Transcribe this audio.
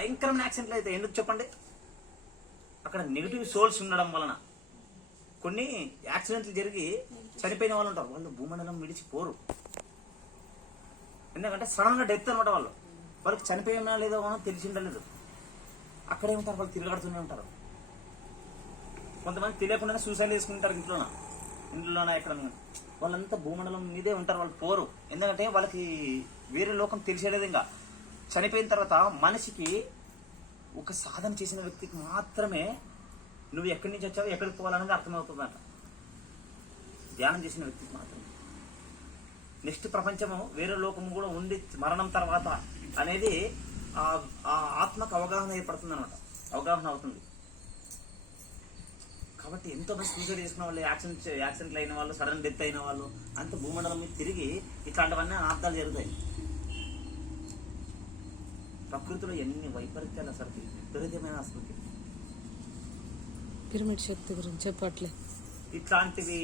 భయంకరమైన యాక్సిడెంట్లు అయితే ఎందుకు చెప్పండి? అక్కడ నెగిటివ్ సోల్స్ ఉండడం వలన కొన్ని యాక్సిడెంట్లు జరిగి చనిపోయిన వాళ్ళు ఉంటారు. వాళ్ళు భూమండలం విడిచిపోరు. ఎందుకంటే సడన్ గా డెత్ అనమాట. వాళ్ళకి చనిపోయినా లేదో తెలిసి ఉండలేదు. అక్కడే ఉంటారు, వాళ్ళు తిరగాడుతూనే ఉంటారు. కొంతమంది తెలియకుండానే సూసైడ్ చేసుకుంటారు ఇంట్లోనా ఎక్కడ. వాళ్ళంతా భూమండలం మీదే ఉంటారు, వాళ్ళు పోరు. ఎందుకంటే వాళ్ళకి వేరే లోకం తెలిసేలేదు. ఇంకా చనిపోయిన తర్వాత మనిషికి ఒక సాధన చేసిన వ్యక్తికి మాత్రమే నువ్వు ఎక్కడి నుంచి వచ్చావు, ఎక్కడికి పోవాలనేది అర్థమవుతుందంట. ధ్యానం చేసిన వ్యక్తికి మాత్రమే. నెక్స్ట్ ప్రపంచము వేరే లోకము కూడా ఉండి మరణం తర్వాత అనేది ఆ ఆత్మకు అవగాహన ఏర్పడుతుంది అనమాట, అవగాహన అవుతుంది. కాబట్టి ఎంతో మంది సూసైడ్ చేసుకున్న వాళ్ళు, యాక్సిడెంట్లు అయిన వాళ్ళు, సడన్ డెత్ అయిన వాళ్ళు అంత భూమండలం మీద తిరిగి ఇట్లాంటివన్నీ అర్థాలు జరుగుతాయి. ప్రకృతిలో ఎన్ని వైపరీత్యాలు అసలు విపరీతమైన అసలు పిరమిడ్ శక్తి గురించి చెప్పట్లే ఇట్లాంటివి